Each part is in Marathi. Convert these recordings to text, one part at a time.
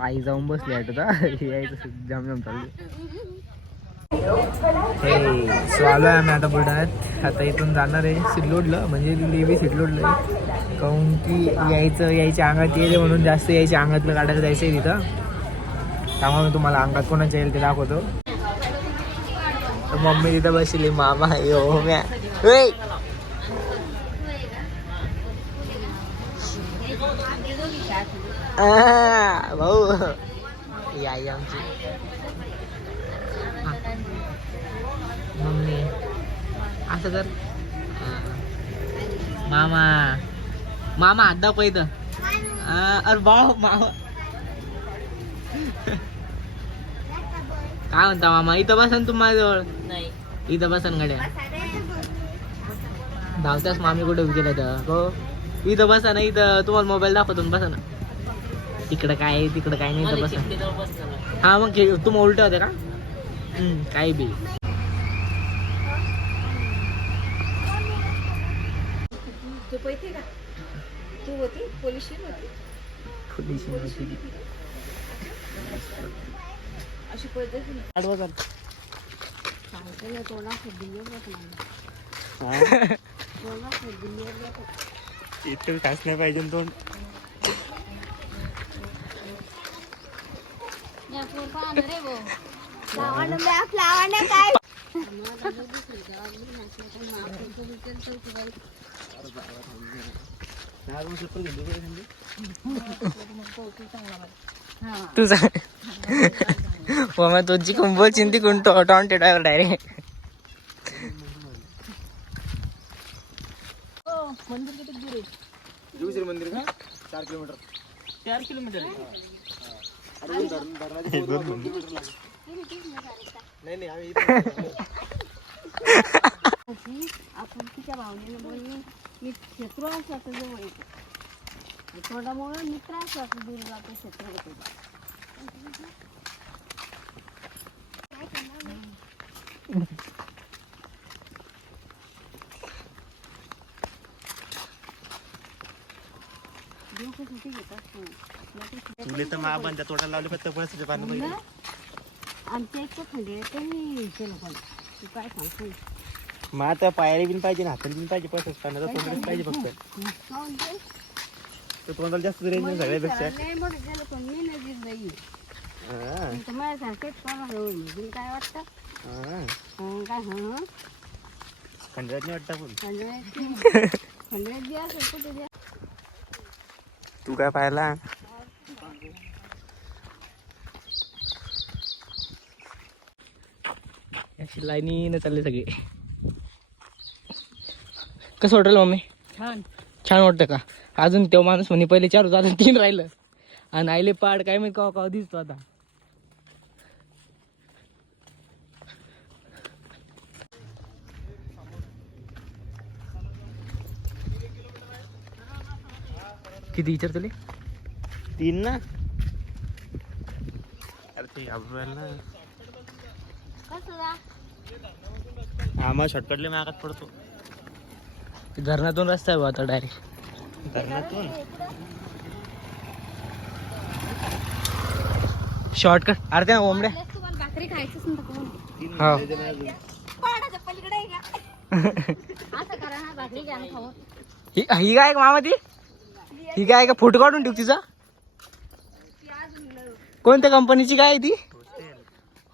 आई जाऊन बसली आहे आता. यायचं जाम जाम चालू हे सो आलो आहे आम्ही आता बुलढाण्यात आता इथून जाणार आहे सिल्लोडला म्हणजे लेबी सिल्लोडला आहे. काहून की यायचं यायच्या अंगात येते म्हणून जास्त यायच्या अंगातलं काढायला जायचं आहे तिथं. त्यामुळे मी तुम्हाला अंगात कोणाच्या येईल ते दाखवतो. मम्मी तिथं बसली मामा यो म्या. भाऊ ही आई आमची मम्मी असं कर. मामा मामा हात दाखव इथं अरे भाऊ मामा काय म्हणता मामा इथं बसन तू माझ्याजवळ नाही इथं बसन गड्या धावत्यास मामी कुठे गेल्या तर हो इथं बसा ना इथं तुम्हाला मोबाईल दाखवतो बसा ना तिकडं काय आहे, तिकडं काय नाही इथं बसा हा मग तुम्ही उलट होते का? काय बी. तू पैसे का? तू होती? पोलीस होती? दे. अशी पद्धती आडवं कर. सांगते ना तोंडा बसणार इतकं खास नाही पाहिजे ना तोंड. तू सांग मग तुझी कुंभ चिंती कोण टॉन्टेड ड्रायव्हर डायरेक्ट मंदिर किती दूर आहे? मंदिर का चार किलोमीटर. चार किलोमीटर नाही नाही आम्ही अशी आपण तिच्या भावनेनं बोलली मी शत्रू असं जवळ येतो. थोडामुळं मित्र असं दूर जातो शत्रू होतो डोक्यासाठी घेत असतो तुले तर मा बंद तोटा लावले फक्त पाणी मुलं आमच्या इतकं आहे तरी केलं पण. तू काय सांगतो मग आता पायाला बिन पाहिजे ना हाताला बिन पाहिजे पैसे पाण्याचा तोंडाला पाहिजे फक्त? तर तोंडाला जास्त रेंज नाही सगळ्यापेक्षा नाही मोठं झालं पण मी नाही दित बाई हा, तुमचं माझ्यासारखेच कोणाला होईल तुला काय वाटतं? हा. हं, काय हं नाही वाटतं आपण. हंड्रेड हंड्रेड द्या कुठे द्या. तू काय पाहिला अशी लाईनीनं चालले सगळे. कसं वाटेल मम्मी? छान. छान वाटतं का? अजून तो माणूस म्हणे पहिले चार होतं अजून तीन राहिलं. आणि आईले पाड काय माहीत कवा कवा दिसतो आता. किती विचार तुले तीन ना? अरे ते ना. जा आम्हाला शॉर्टकटले मागात पडतो. धरणातून रस्ता आहे आता डायरेक्ट धरणातून? शॉर्टकट अरे त्या ओमड्या. भाकरी हा. ही ही काय मामा ती? ही काय का फोटो काढून ठेव तिचा? कोणत्या कंपनीची काय ती?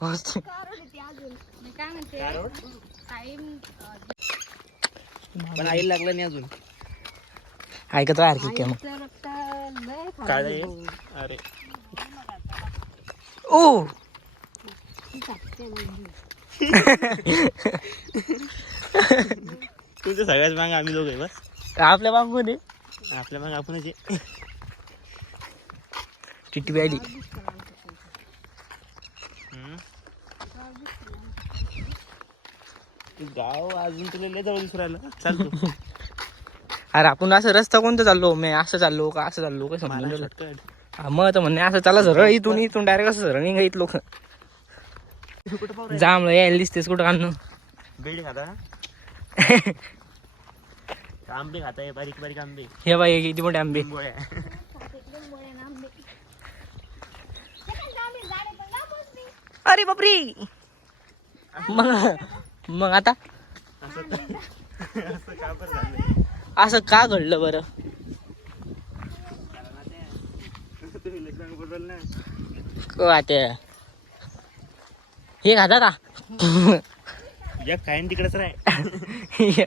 हॉस्टेल म्हणते पण आईला लागलं नाही अजून. ऐकत लय खाल्लं. अरे ओ ती टाकते म्हणजे. तुझं सगळ्याच माग आम्ही दोघे बस. आपल्या माग कोण आहे आपल्या माग आपणच आहे. टिटी बॅडी. गाव अजून तुला लय जवळ दिसू राहिलं. चालतो अरे आपण असं रस्ता कोणता चाललो? मी असं चाललो का असं चाललो? काय समजून हा, मग तर म्हणणे असं चला सरळ इथून इथून डायरेक्ट असं सरळ निघा लोक. जांभळं यायला दिसतेस कुठं काढणं बेड खाता आंबे खाता बारीक बारीक आंबे. हे बाई किती मोठे गोळ्या आंबे. अरे बापरी! मग मग आता? असं का घडलं बरं? वाटे? हे खाता का एक काय तिकडेच राह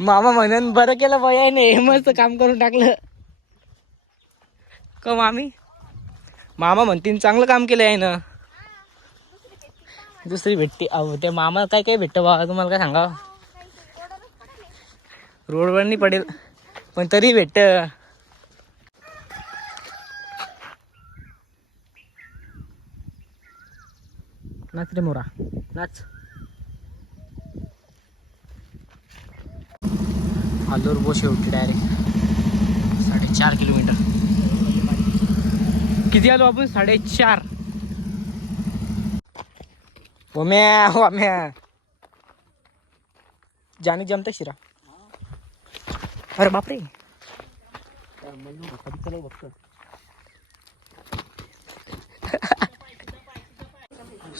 मामा म्हणून बरं केलं बयाने मस्त काम करून टाकलं. क मामी? मामा म्हणतीन चांगलं काम केलं आहे ना. दुसरी भेटते. अहो ते मामा काय काय भेटतं बाबा तुम्हाला काय सांगा रोडवर नाही पडेल पण तरी भेटत. नाच रे मोरा नाच. आलोर बो शेवटी डायरेक्ट साडेचार किलोमीटर. किती आलो आपण? साडेचार. ओम्या ओम्या जाणे जमत शिरा। अरे बापरे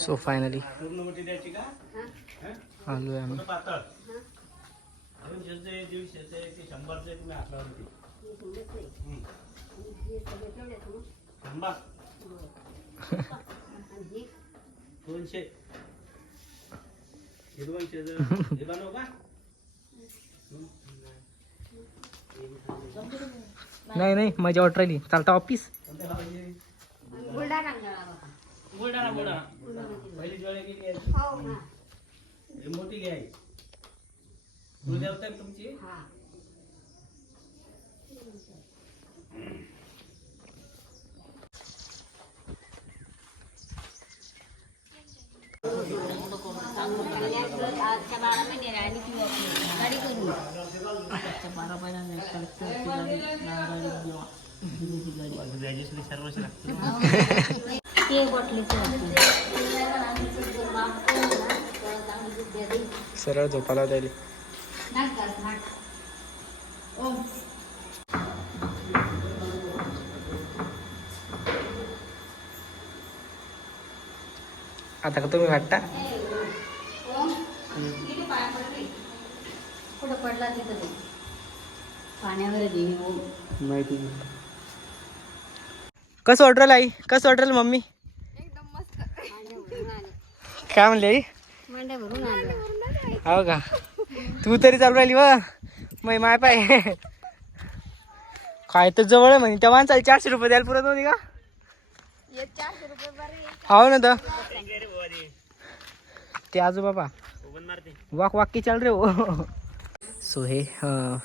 सो फायनली आलोय आम्ही दोनशे. हे दोनशे हे बनव का? नाही नाही मजा वाट राहिली. चालता ऑफिस बुलढाणा. बुलढाणा बुलढाणा. पहिली किती आहे. हो ही. मोठी घ्याय तुमची? बारा महिने आणि ती गाडी करून बारा महिन्याने ते बॉटलीचं सरळ झोपायला जाईल आता का तुम्ही वाटता? कुठं पडला तिथं तो? पाण्यावर हो माहिती कसं वाटलं आई? कसं वाटलं मम्मी? मांड्या भरून आले काय म्हणले आई? मांड्या भरून आले हो का? तू तरी चालू राहिली व. मै माय पाय. काय तर जवळ आहे म्हणे. त्या माणसाला चारशे रुपये द्यायला पुरत होती का? हो ना तर. ते आजोबा बा ओपन मारते वाक वाक्य चाल रे हो. सो हे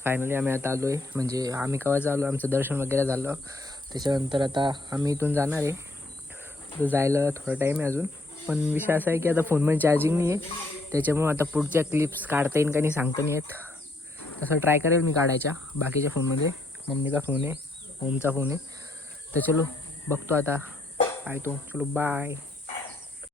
फायनली आम्ही आता आलो आहे म्हणजे आम्ही केव्हाच आलो आमचं दर्शन वगैरे झालं. त्याच्यानंतर आता आम्ही इथून जाणार आहे. तर जायला थोडा टाईम आहे अजून. पण विषय असा आहे की आता फोनमध्ये चार्जिंग नाही आहे त्याच्यामुळं आता पुढच्या क्लिप्स काढता येईल का नाही सांगता नाही येत. तसं ट्राय करेल मी काढायच्या. बाकीच्या फोनमध्ये मम्मीचा फोन आहे ओमचा फोन आहे. तर चलो बघतो आता. आयतो तो. चलो बाय